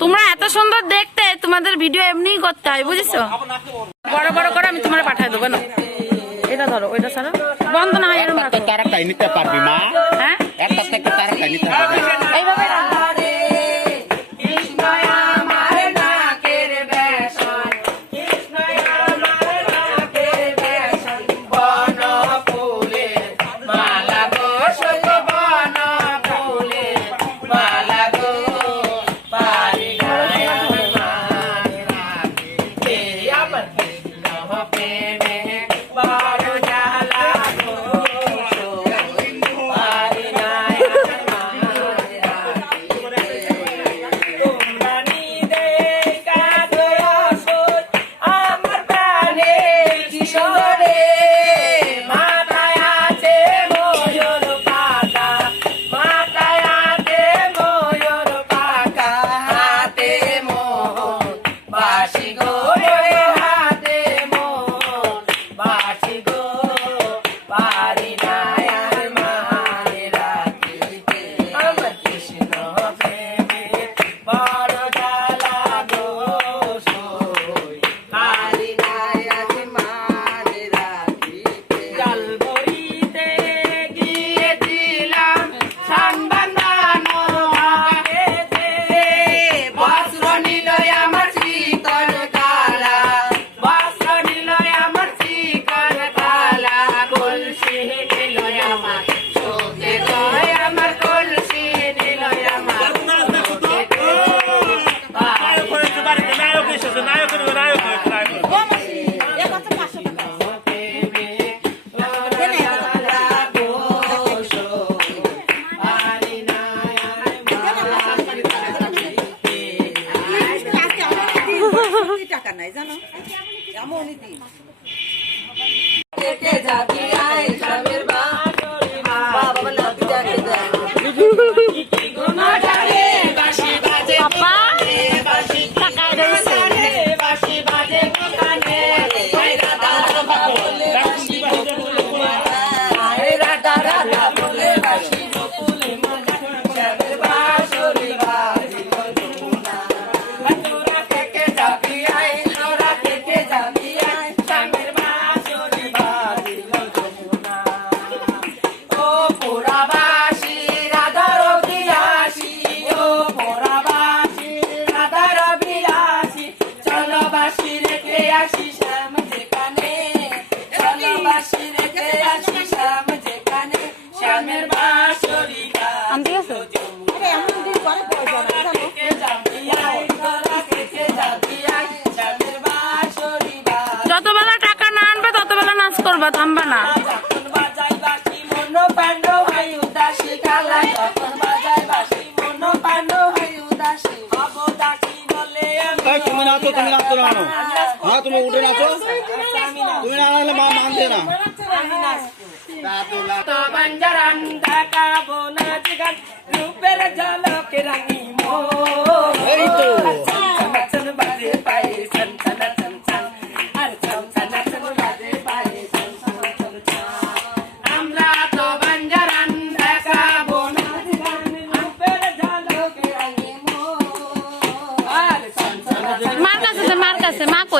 তোমরা এত সুন্দর দেখতে তোমাদের ভিডিও এমনি করতে হয় বুঝেছ? বড় বড় করে আমি তোমার পাঠায় দেবো না? এটা ধরো ওইটা ছাড়া। বন্ধ না হয় হ্যাঁ? Mahapir. Bible. নাই জানো? এমনই দিন। শ্যাম যেখানে ভালোবাসি রেখে আসি শ্যাম যেখানে শ্যামের বাসরি যতবেলা টাকা না আনবে ততবেলা নাচ করবা থামবা না। তুমি না তো তুমি না তো হ্যাঁ তুমি উঠে নাচো। তুমি না নাহলে মা মানছে না। রূপের ঝলক রানী মোর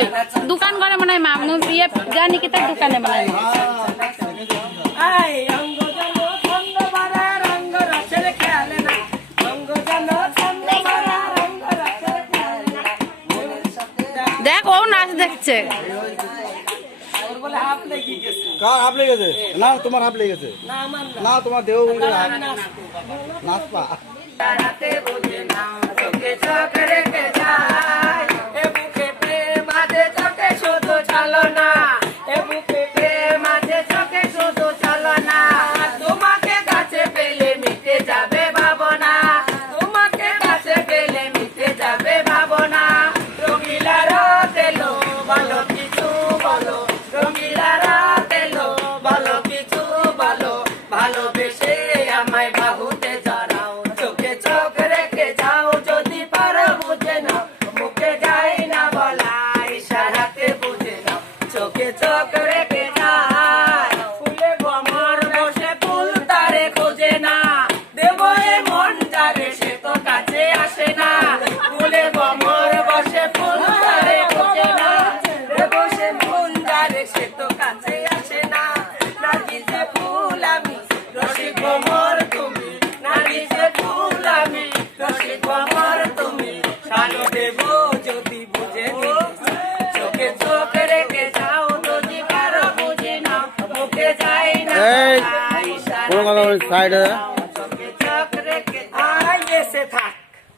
কই? দোকান করে মনে হয় মামু বিয়ে গানিকিতার দোকানে মনে হয় দেখ ও নাচ দেখছে। কার হাফ লেগেছে না তোমার হাফ লেগেছে না তোমার দেহ নাচপা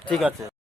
ঠিক আছে।